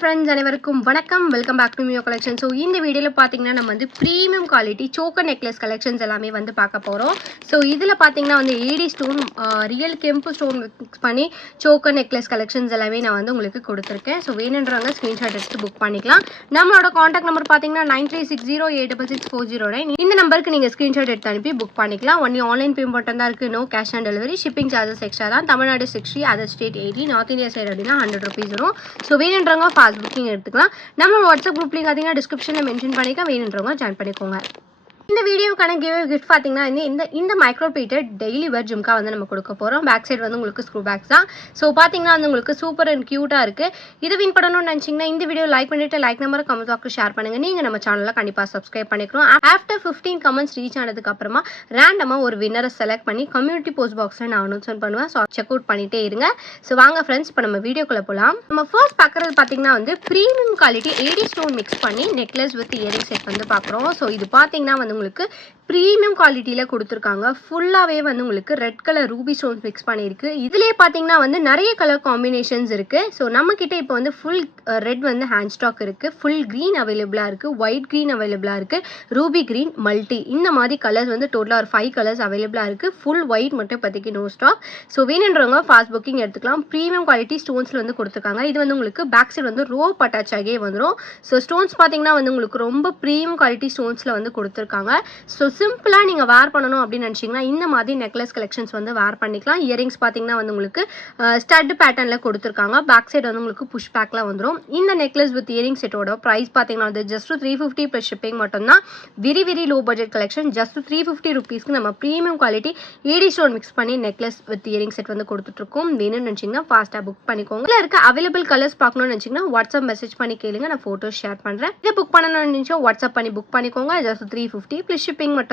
Friends அனைவருக்கும் வணக்கம், welcome back to மியோ கலெக்ஷன். ஸோ இந்த வீடியோவில் பார்த்தீங்கன்னா நம்ம வந்து premium quality choker necklace collections எல்லாமே வந்து பார்க்க போகிறோம். ஸோ இதில் பார்த்தீங்கன்னா வந்து ஏடி ஸ்டோன், ரியல் கெம்பு ஸ்டோன் மிக்ஸ் பண்ணி சோக்கர் நெக்லஸ் கலெக்ஷன்ஸ் எல்லாமே நான் வந்து உங்களுக்கு கொடுத்துருக்கேன். ஸோ வேணுன்றவங்க ஸ்க்ரீன்ஷாட் எடுத்து புக் பண்ணிக்கலாம். நம்மளோட காண்டாக்ட் நம்பர் பார்த்தீங்கன்னா 9360866649. இந்த நம்பருக்கு நீங்கள் ஸ்க்ரீன்ஷாட் எடுத்து அனுப்பி புக் பண்ணிக்கலாம். ஒன்லி ஆன்லைன் பேமெண்ட் மட்டும் தான் இருக்குது. No cash on delivery. Shipping charges extra தான். Tamil Nadu 60, other state 80, north India side அப்படின்னா 100 rupees வரும். ஸோ வேணுன்றவங்க புக்கிங் எடுத்துக்கலாம். நம்ம வாட்ஸ்அப் குரூப் லிங்க் பார்த்தீங்கன்னா டிஸ்கிரிப்ஷனில் மென்ஷன் பண்ணிக்க, வேணுன்றவங்க ஜாயின் பண்ணிக்கோங்க. இந்த வீடியோக்கான கிஃப்ட் பார்த்தீங்கன்னா இந்த மைக்ரோ பீட்டர் டெய்லி வேர் ஜும்கா வந்து நம்ம கொடுக்க போகிறோம். பேக் சைடு வந்து உங்களுக்கு ஸ்க்ரூ பேக்ஸ் தான். ஸோ பார்த்தீங்கன்னா வந்து உங்களுக்கு சூப்பர் அண்ட் க்யூட்டாக இருக்குது. இது வின் பண்ணணும்னு நினச்சிங்கன்னா இந்த வீடியோ லைக் பண்ணிவிட்டு லைக் நம்பரை கமெண்ட் பாக்ஸில் ஷேர் பண்ணுங்கள். நீங்கள் நம்ம சேனலில் கண்டிப்பாக சப்ஸ்கிரைப் பண்ணிக்கிறோம். ஆஃப்டர் 15 கமெண்ட்ஸ் ரீச் ஆனதுக்கு அப்புறமா ரேண்டமாக ஒரு வின்னரை செலக்ட் பண்ணி கம்யூனிட்டி போஸ்ட் பாக்ஸில் நான் அனௌன்ஸ்மெண்ட் பண்ணுவேன். ஸோ செக் அவுட் பண்ணிகிட்டே இருங்க. ஸோ வாங்க ஃப்ரெண்ட்ஸ், இப்போ நம்ம வீடியோக்குள்ளே போகலாம். நம்ம ஃபர்ஸ்ட் பார்க்குறது பார்த்தீங்கன்னா வந்து premium quality AD stone mix பண்ணி நெக்லஸ் வித் இயரிங் செட் வந்து பார்க்குறோம். ஸோ இது பார்த்தீங்கன்னா வந்து உங்களுக்கு ப்ரீமியம் குவாலிட்டியில் கொடுத்துருக்காங்க. ஃபுல்லாகவே வந்து உங்களுக்கு red colour Ruby stones mix பண்ணியிருக்கு. இதுலேயே பார்த்தீங்கன்னா வந்து நிறைய கலர் காம்பினேஷன்ஸ் இருக்குது. ஸோ நம்மக்கிட்ட இப்போ வந்து ஃபுல் ரெட் வந்து ஹேண்ட் ஸ்டாக் இருக்குது, ஃபுல் க்ரீன் அவைலபிளாக இருக்குது, ஒயிட் க்ரீன் அவைலபிளாக இருக்குது, ரூபி க்ரீன், மல்டி, இந்த மாதிரி கலர்ஸ் வந்து டோட்டலாக ஒரு 5 கலர்ஸ் அவைலபிளாக இருக்குது. ஃபுல் ஒயிட் மட்டும் இப்போதைக்கு நோ ஸ்டாக். ஸோ வேணுன்றவங்க ஃபாஸ்ட் புக்கிங் எடுத்துக்கலாம். ப்ரீமியம் குவாலிட்டி ஸ்டோன்ஸில் வந்து கொடுத்துருக்காங்க. இது வந்து உங்களுக்கு பேக் சைடு வந்து ரோப் அட்டாச் ஆகியே வந்துடும். ஸோ ஸ்டோன்ஸ் பார்த்தீங்கன்னா வந்து உங்களுக்கு ரொம்ப ப்ரீமியம் குவாலிட்டி ஸ்டோன்ஸில் வந்து கொடுத்துருக்காங்க. ஸோ சிம்பிளாக நீங்கள் வேர் பண்ணணும் அப்படின்னு நினச்சிங்கன்னா இந்த மாதிரி நெக்லஸ் கலெக்ஷன்ஸ் வந்து வேர் பண்ணிக்கலாம். இயரிங்ஸ் பார்த்தீங்கன்னா வந்து உங்களுக்கு ஸ்டட் பேட்டர்னில் கொடுத்துருக்காங்க. பேக் சைடு வந்து உங்களுக்கு புஷ் பேக்கில் வந்துடும். இந்த நெக்லஸ் வித் இயரிங் செட்டோட ப்ரைஸ் பார்த்தீங்கன்னா வந்து ஜஸ்ட் 350 ப்ளஸ் ஷிப்பிங் மட்டும்தான். Very low budget collection. Just 350 ருபீஸ்க்கு நம்ம premium quality AD stone mix பண்ணி நெக்லஸ் வித் இயரிங் செட் வந்து கொடுத்துட்ருக்கோம். வேணும்னு நினச்சிங்கன்னா ஃபாஸ்ட்டாக புக் பண்ணிக்கோங்க. இதில் இருக்க அவைலபிள் கலர்ஸ் பார்க்கணும்னு நினச்சிங்கன்னா வாட்ஸ்அப் மெசேஜ் பண்ணி கேளுங்க, நான் ஃபோட்டோஸ் ஷேர் பண்ணுறேன். இதை புக் பண்ணணும்னு நினச்சா வாட்ஸ்அப் பண்ணி புக் பண்ணிக்கோங்க. ஜஸ்ட் 350 ப்ளஸ் ஷிப்பிங் மட்டும்தான்.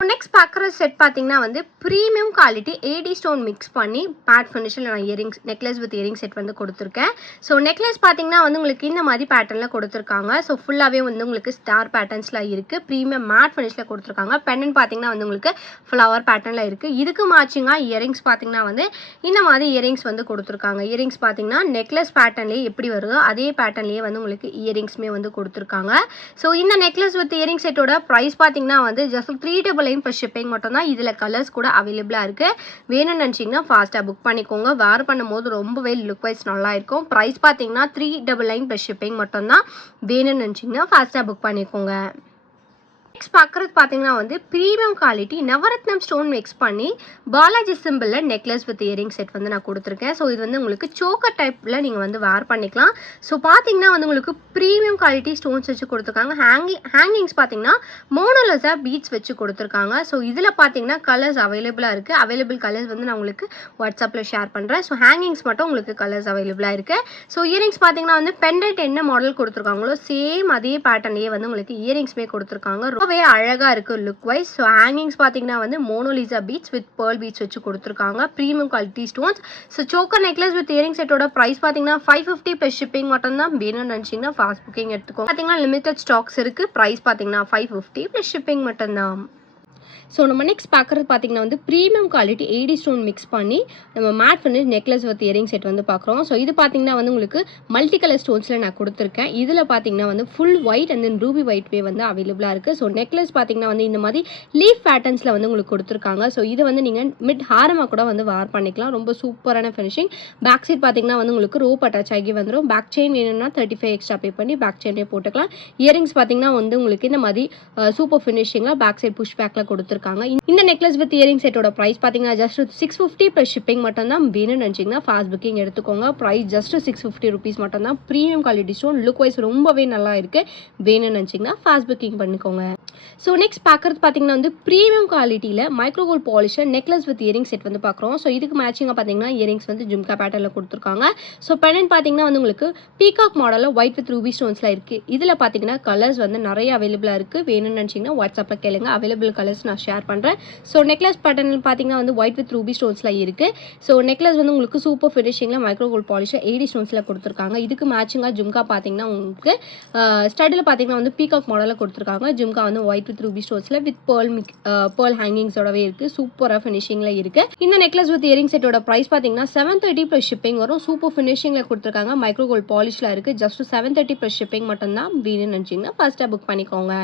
நெக்ஸ்ட் பார்க்குற செட் பார்த்தீங்கன்னா வந்து premium quality AD stone mix பண்ணி பேட் ஃபினிஷில் நான் earrings necklace with earring set வந்து கொடுத்துருக்கேன். ஸோ நெக்லஸ் பார்த்தீங்கன்னா வந்து உங்களுக்கு இந்த மாதிரி பேட்டர்னில் கொடுத்துருக்காங்க. ஸோ ஃபுல்லாகவே வந்து உங்களுக்கு ஸ்டார் பேட்டர்ன்ஸில் இருக்குது. ப்ரீமியம் மேட் ஃபினிஷில் கொடுத்துருக்காங்க. பெண்ணன் பார்த்தீங்கன்னா வந்து உங்களுக்கு ஃப்ளவர் பேட்டர்னில் இருக்குது. இதுக்கு மேட்சிங்காக இயரிங்ஸ் பார்த்தீங்கன்னா வந்து இந்த மாதிரி இயரிங்ஸ் வந்து கொடுத்துருக்காங்க. இயரிங்ஸ் பார்த்தீங்கன்னா நெக்லஸ் பேட்டர்ன்லேயே எப்படி வருதோ அதே பேட்டர்ன்லேயே வந்து உங்களுக்கு இயரிங்ஸுமே வந்து கொடுத்துருக்காங்க. ஸோ இந்த நெக்லஸ் வித் இயரிங் செட்டோட ப்ரைஸ் பார்த்தீங்கன்னா வந்து ஜஸ்ட் 399 ப்ளஸ் ஷிப்பிங் மட்டும் தான். இதில் கலர்ஸ் கூட அவைலபிளாக இருக்குது. வேணும்னு நினச்சிங்கன்னா ஃபாஸ்ட்டாக புக் பண்ணிக்கோங்க. வேர் பண்ணும்போது ரொம்பவே லுக் வைஸ் நல்லா இருக்கும். ப்ரைஸ் பார்த்தீங்கன்னா 399 ப்ளஸ் ஷிப்பிங் மட்டும் தான். வேணும்னு நினச்சிங்கன்னா ஃபாஸ்ட்டாக புக் பண்ணிக்கோங்க. நெக்ஸ்ட் பார்க்குறது பார்த்தீங்கன்னா வந்து ப்ரீமியம் குவாலிட்டி நவரத்னம் ஸ்டோன் மிக்ஸ் பண்ணி பாலாஜி சிம்பிளில் நெக்லஸ் வித் இயரிங் செட் வந்து நான் கொடுத்துருக்கேன். ஸோ இது வந்து உங்களுக்கு சோக்கர் டைப்பில் நீங்கள் வந்து வேர் பண்ணிக்கலாம். ஸோ பார்த்தீங்கன்னா வந்து உங்களுக்கு ப்ரீமியம் குவாலிட்டி ஸ்டோன்ஸ் வச்சு கொடுத்துருக்காங்க. ஹேங்கிங்ஸ் பார்த்தீங்கன்னா மோனோலஸா பீட்ஸ் வச்சு கொடுத்துருக்காங்க. ஸோ இதில் பார்த்தீங்கன்னா கலர்ஸ் அவைலபிளாக இருக்குது. அவைலபிள் கலர்ஸ் வந்து நான் உங்களுக்கு வாட்ஸ்அப்பில் ஷேர் பண்ணுறேன். ஸோ ஹேங்கிங்ஸ் மட்டும் உங்களுக்கு கலர்ஸ் அவைலபிளாக இருக்குது. ஸோ இயரிங்ஸ் பார்த்தீங்கன்னா வந்து பெண்டன்ட் என்ன மாடல் கொடுத்துருக்காங்களோ சேம் அதே பேட்டர்ன்லேயே வந்து உங்களுக்கு இயரிங்ஸ்மே கொடுத்துருக்காங்க. அழகா இருக்கு லுக் வைஸ். ஸோ ஹேங்கிங்ஸ் பார்த்தீங்கன்னா வந்து Mona Lisa beads with pearl beads வச்சு கொடுத்துருக்காங்க. Premium quality stones. So choker necklace with earring செட்டோட ப்ரைஸ் பார்த்தீங்கன்னா 550 ப்ளஸ் ஷிப்பிங் மட்டும் தான். வேணும்னு நினச்சிங்கன்னா ஃபாஸ்ட் புக்கிங் எடுத்துக்கோங்க. பார்த்தீங்கன்னா லிமிடெட் ஸ்டாக்ஸ் இருக்குது. ப்ரைஸ் பார்த்தீங்கன்னா 550 ப்ளஸ் ஷிப்பிங் மட்டும்தான். ஸோ நம்ம நெக்ஸ்ட் பார்க்குறது பார்த்தீங்கன்னா வந்து premium quality AD stone mix பண்ணி நம்ம matte finish necklace with earring set வந்து பார்க்குறோம். ஸோ இது பார்த்தீங்கன்னா வந்து உங்களுக்கு மல்டி கலர் ஸ்டோன்ஸில் நான் கொடுத்துருக்கேன். இதில் பார்த்தீங்கன்னா வந்து full white and then ruby white way வந்து அவைலபிளாக இருக்குது. ஸோ நெக்லஸ் பார்த்தீங்கன்னா வந்து இந்த மாதிரி லீஃப் பேட்டர்ன்ஸில் வந்து உங்களுக்கு கொடுத்துருக்காங்க. ஸோ இதை வந்து நீங்கள் மிட் ஹாரமாக கூட வந்து வேர் பண்ணிக்கலாம். ரொம்ப சூப்பரான ஃபினிஷிங். பேக் சைட் பார்த்தீங்கன்னா வந்து உங்களுக்கு ரோப் அட்டாச் ஆகி வந்துடும். பேக் செயின் வேணும்னா 35 எக்ஸ்ட்ரா பே பண்ணி பேக் செயினே போட்டுக்கலாம். இயரிங்ஸ் பார்த்தீங்கன்னா வந்து உங்களுக்கு இந்த மாதிரி சூப்பர் ஃபினிஷிங்காக பேக் சைட் புஷ் பேக்கில் கொடுத்துருக்காங்க. இந்த நெக்லஸ் வித் இயரிங் செட்டோட ப்ரைஸ் பார்த்தீங்கன்னா ஜஸ்ட் 650 ப்ளஸ் ஷிப்பிங் மட்டும் தான். வேணும்னு நினச்சிங்கன்னா ஃபாஸ்ட் புக்கிங் எடுத்துக்கோங்க. ப்ரைஸ் ஜஸ்ட் 650 ருபீஸ் மட்டும் தான். Premium quality stone look wise ரொம்பவே நல்லா இருக்குது. வேணும்னு நினச்சிங்கன்னா ஃபாஸ்ட் புக்கிங் பண்ணிக்கோங்க. ஸோ நெக்ஸ்ட் பார்க்குறது பார்த்தீங்கன்னா வந்து ப்ரீமியம் குவாலிட்டியில் micro gold polisher necklace with earring set வந்து பார்க்குறோம். ஸோ இதுக்கு மேட்சிங்காக பார்த்தீங்கன்னா இயரிங்ஸ் வந்து ஜும்கா பேட்டர்னில் கொடுத்துருக்காங்க. ஸோ பெண்ணன் பார்த்தீங்கன்னா வந்து உங்களுக்கு பீகாக் மாடலில் ஒயிட் வித் ரூபி ஸ்டோன்ஸில் இருக்குது. இதில் பார்த்தீங்கன்னா கலர்ஸ் வந்து நிறைய அவைலபிளாக இருக்குது. வேணும்னு நினச்சிங்கன்னா வாட்ஸ்அப்பில் கேளுங்க. அவைலபிள் கலர்ஸ் நான் ஷேர் பண்ணுறேன். ஸோ நெக்லஸ் பேட்டர்ன் பார்த்தீங்கன்னா வந்து ஒயிட் வித் ரூபி ஸ்டோன்ஸில் இருக்குது. ஸோ நெக்லஸ் வந்து உங்களுக்கு சூப்பர் ஃபினிஷிங்கில் மைக்ரோ கோல்ட் பாலிஷில் 80 ஸ்டோன்ஸில் கொடுத்துருக்காங்க. இதுக்கு மேட்சிங்காக ஜும்கா பார்த்தீங்கன்னா உங்களுக்கு ஸ்டட்டில் பார்த்தீங்கன்னா வந்து பீகாக் மாடலில் கொடுத்துருக்காங்க. ஜும்கா வந்து ஒயிட் வித் ரூபி ஸ்டோன்ஸில் வித் பேர்ல் ஹேங்கிங்ஸோடவே இருக்குது. சூப்பராக ஃபினிஷிங்கில் இருக்குது. இந்த நெக்லஸ் வித் இயரிங் செட்டோட ப்ரைஸ் பார்த்தீங்கன்னா 730 ப்ளஸ் ஷிப்பிங் வரும். சூப்பர் ஃபினிஷிங்கில் கொடுத்துருக்காங்க. மைக்ரோ கோல்ட் பாலிஷில் இருக்குது. ஜஸ்ட் 730 ப்ளஸ் ஷிப்பிங் மட்டும்தான் வேணும்னு நினச்சிங்கன்னா ஃபஸ்ட்டாக புக் பண்ணிக்கோங்க.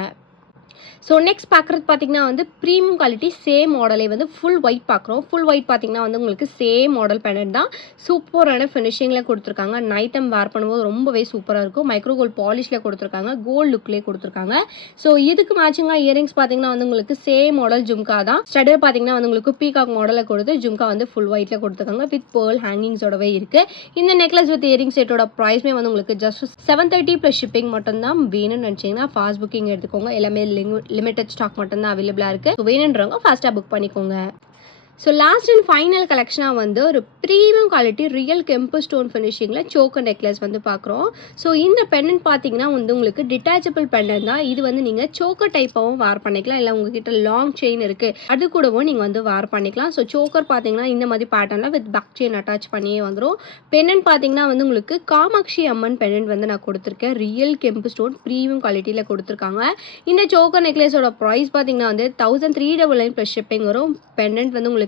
ஸோ நெக்ஸ்ட் பார்க்குறது பார்த்தீங்கன்னா வந்து ப்ரீமியம் குவாலிட்டி சேம் மாடலே வந்து ஃபுல் ஒயிட் பார்க்குறோம். ஃபுல் ஒயிட் பார்த்தீங்கன்னா வந்து உங்களுக்கு சேம் மாடல் பேனட் தான். சூப்பரான ஃபினிஷிங்கில் கொடுத்துருக்காங்க. நைட் டைம் வேர் பண்ணும்போது ரொம்பவே சூப்பராக இருக்கும். மைக்ரோ கோல்ட் பாலிஷில் கொடுத்துருக்காங்க. கோல்டு லுக்லேயே கொடுத்துருக்காங்க. ஸோ இதுக்கு மேட்சிங்காக இயரிங்ஸ் பார்த்தீங்கன்னா வந்து உங்களுக்கு சேம் மாடல் ஜும்கா தான். ஸ்டடர் பார்த்தீங்கன்னா வந்து உங்களுக்கு பீகாக் மாடலில் கொடுத்து ஜும்கா வந்து ஃபுல் ஒயிட்டில் கொடுத்துருக்காங்க. வித் பேர்ல் ஹேங்கிங்ஸோடவே இருக்குது. இந்த நெக்லஸ் வித் இயரிங் செட்டோட ப்ரைஸ்மே வந்து உங்களுக்கு ஜஸ்ட் 730 ப்ளஸ் ஷிப்பிங் மட்டும் தான் வேணும்னு நினச்சிங்கன்னா ஃபாஸ்ட் புக்கிங் எடுத்துக்கோங்க. எல்லாமே லிமிட்டட் ஸ்டாக் மட்டும் தான் அவைலபிளாக இருக்குது. வேணுன்றவங்க ஃபாஸ்ட்டாக புக் பண்ணிக்கோங்க. ஸோ லாஸ்ட் அண்ட் ஃபைனல் கலெக்ஷனாக வந்து ஒரு ப்ரீமியம் குவாலிட்டி ரியல் கெம்பு ஸ்டோன் ஃபினிஷிங்கில் சோக்கர் நெக்லஸ் வந்து பார்க்குறோம். ஸோ இந்த பெண்டன்ட் பார்த்தீங்கன்னா வந்து உங்களுக்கு டிட்டாச்சபிள் பெண்டன்ட் தான். இது வந்து நீங்கள் சோக்கர் டைப்பாகவும் வேர் பண்ணிக்கலாம். இல்லை உங்ககிட்ட லாங் செயின் இருக்குது அது கூடவும் நீங்கள் வந்து வேர் பண்ணிக்கலாம். ஸோ சோக்கர் பார்த்தீங்கன்னா இந்த மாதிரி பேட்டர்னில் வித் பேக் செயின் அட்டாச் பண்ணியே வந்துடும். பெண்டன்ட் பார்த்தீங்கன்னா வந்து உங்களுக்கு காமாட்சி அம்மன் பெண்டன்ட் வந்து நான் கொடுத்துருக்கேன். ரியல் கெம்பு ஸ்டோன் ப்ரீமியம் குவாலிட்டியில் கொடுத்துருக்காங்க. இந்த சோக்கர் நெக்லஸோட ப்ரைஸ் பார்த்தீங்கன்னா வந்து 1399 ப்ளஸ் ஷிப்பிங் வரும். பெண்டன்ட் வந்து உங்களுக்கு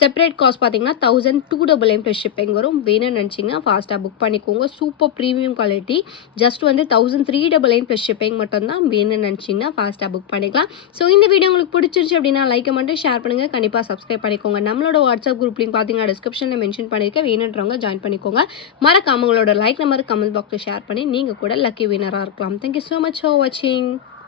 செப்பரேட் காஸ்ட் பார்த்தீங்கன்னா 1299 ப்ளஸ் ஷிப்பிங் வரும். வேணும்னு நினச்சிங்கன்னா ஃபாஸ்ட்டாக புக் பண்ணிக்கோங்க. Super premium quality. ஜஸ்ட் வந்து 1399 ப்ளஸ் ஷிப்பிங் மட்டும் தான். வேணும்னு நினச்சிங்கன்னா ஃபாஸ்ட்டாக புக் பண்ணிக்கலாம். ஸோ இந்த வீடியோ உங்களுக்கு பிடிச்சிருச்சு அப்படின்னா லைக் மட்டும் ஷேர் பண்ணுங்கள். கண்டிப்பாக சப்ஸ்கிரைப் பண்ணிக்கோங்க. நம்மளோட வாட்ஸ்அப் குரூப் லிங்க் பார்த்தீங்கன்னா டிஸ்கிரிப்ஷனில் மென்ஷன் பண்ணியிருக்கேன். வேணுன்றவங்க ஜாயின் பண்ணிக்கோங்க. மறக்காம உங்களோட லைக் நம்பர் கமெண்ட் பாக்ஸில் ஷேர் பண்ணி நீங்கள் கூட லக்கி வினராக இருக்கலாம். தேங்க்யூ ஸோ மச் ஃபார் வாட்சிங்.